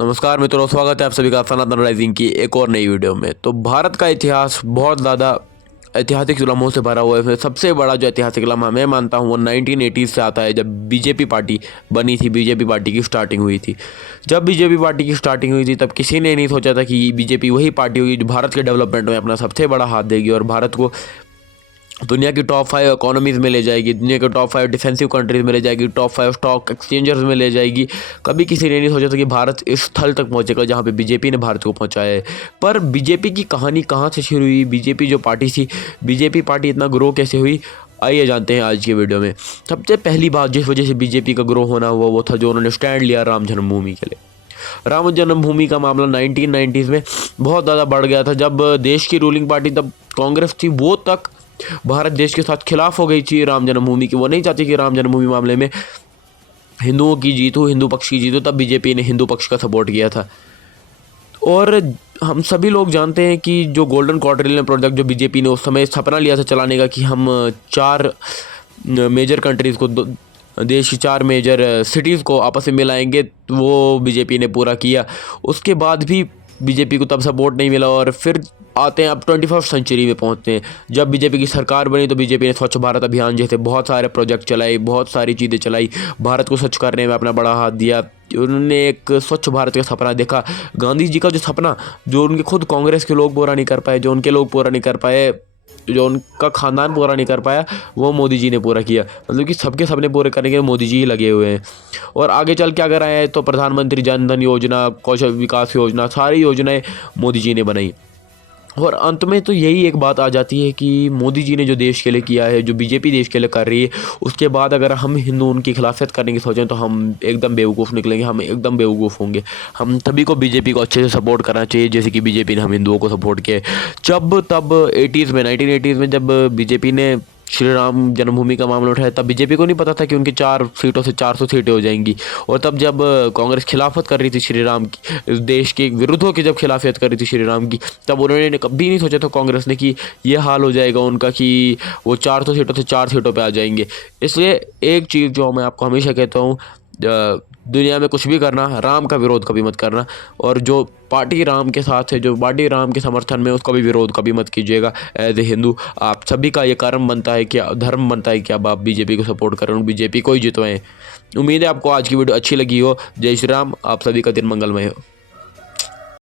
नमस्कार मित्रों, स्वागत है आप सभी का सनातन राइजिंग की एक और नई वीडियो में। तो भारत का इतिहास बहुत ज़्यादा ऐतिहासिक लम्हों से भरा हुआ है। इसमें सबसे बड़ा जो ऐतिहासिक लम्हा मैं मानता हूँ वो 1980 से आता है, जब बीजेपी पार्टी बनी थी, बीजेपी पार्टी की स्टार्टिंग हुई थी। जब बीजेपी पार्टी की स्टार्टिंग हुई थी तब किसी ने नहीं सोचा था कि बीजेपी वही पार्टी होगी जो भारत के डेवलपमेंट में अपना सबसे बड़ा हाथ देगी और भारत को दुनिया की टॉप 5 इकोनॉमीज़ में ले जाएगी, दुनिया के टॉप 5 डिफेंसिव कंट्रीज़ में ले जाएगी, टॉप 5 स्टॉक एक्सचेंजर्स में ले जाएगी। कभी किसी ने नहीं सोचा था कि भारत इस स्थल तक पहुंचेगा जहां पे बीजेपी ने भारत को पहुंचाया है। पर बीजेपी की कहानी कहां से शुरू हुई, बीजेपी जो पार्टी थी, बीजेपी पार्टी इतना ग्रो कैसे हुई, आइए जानते हैं आज की वीडियो में। सबसे पहली बात जिस वजह से बीजेपी का ग्रो होना हुआ वो था जो उन्होंने स्टैंड लिया राम जन्मभूमि के लिए। राम जन्मभूमि का मामला 1990s में बहुत ज़्यादा बढ़ गया था। जब देश की रूलिंग पार्टी तब कांग्रेस थी, वो तक भारत देश के साथ खिलाफ हो गई थी राम जन्मभूमि की। वो नहीं चाहती कि राम जन्मभूमि मामले में हिंदुओं की जीत हो, हिंदू पक्ष की जीत हो। तब बीजेपी ने हिंदू पक्ष का सपोर्ट किया था। और हम सभी लोग जानते हैं कि जो गोल्डन क्वाड्रिलियन प्रोजेक्ट जो बीजेपी ने उस समय सपना लिया था चलाने का, कि हम 4 मेजर कंट्रीज़ को, देश की 4 मेजर सिटीज़ को आपस में मिलाएंगे, वो बीजेपी ने पूरा किया। उसके बाद भी बीजेपी को तब सपोर्ट नहीं मिला और फिर आते हैं अब 21st सेंचुरी में पहुंचते हैं। जब बीजेपी की सरकार बनी तो बीजेपी ने स्वच्छ भारत अभियान जैसे बहुत सारे प्रोजेक्ट चलाए, बहुत सारी चीज़ें चलाई, भारत को स्वच्छ करने में अपना बड़ा हाथ दिया। उन्होंने एक स्वच्छ भारत का सपना देखा। गांधी जी का जो सपना, जो उनके खुद कांग्रेस के लोग पूरा नहीं कर पाए, जो उनके लोग पूरा नहीं कर पाए, जो उनका खानदान पूरा नहीं कर पाया, वो मोदी जी ने पूरा किया। मतलब कि सबके सपने पूरे करने के लिए मोदी जी ही लगे हुए हैं। और आगे चल के अगर आए तो प्रधानमंत्री जन धन योजना, कौशल विकास योजना, सारी योजनाएं मोदी जी ने बनाई। और अंत में तो यही एक बात आ जाती है कि मोदी जी ने जो देश के लिए किया है, जो बीजेपी देश के लिए कर रही है, उसके बाद अगर हम हिंदू उनकी खिलाफत करने की सोचें तो हम एकदम बेवकूफ़ निकलेंगे, हम एकदम बेवकूफ़ होंगे। हम सभी को बीजेपी को अच्छे से सपोर्ट करना चाहिए, जैसे कि बीजेपी ने हम हिंदुओं को सपोर्ट किया। जब तब 1980s में जब बीजेपी ने श्री राम जन्मभूमि का मामला उठाया, तब बीजेपी को नहीं पता था कि उनकी 4 सीटों से 400 सीटें हो जाएंगी। और तब जब कांग्रेस खिलाफत कर रही थी श्री राम की, इस देश के विरुद्ध होकर जब खिलाफत कर रही थी श्री राम की, तब उन्होंने कभी नहीं सोचा था कांग्रेस ने कि ये हाल हो जाएगा उनका, कि वो 400 सीटों से 4 सीटों पर आ जाएंगे। इसलिए एक चीज़ जो मैं आपको हमेशा कहता हूँ, दुनिया में कुछ भी करना, राम का विरोध कभी मत करना। और जो पार्टी राम के साथ है, जो पार्टी राम के समर्थन में, उसका भी विरोध कभी मत कीजिएगा। एज ए हिंदू आप सभी का ये कर्म बनता है, कि धर्म बनता है कि अब आप बीजेपी को सपोर्ट करें, बीजेपी को ही जितवाएं। उम्मीद है आपको आज की वीडियो अच्छी लगी हो। जय श्री राम। आप सभी का दिन मंगलमय हो।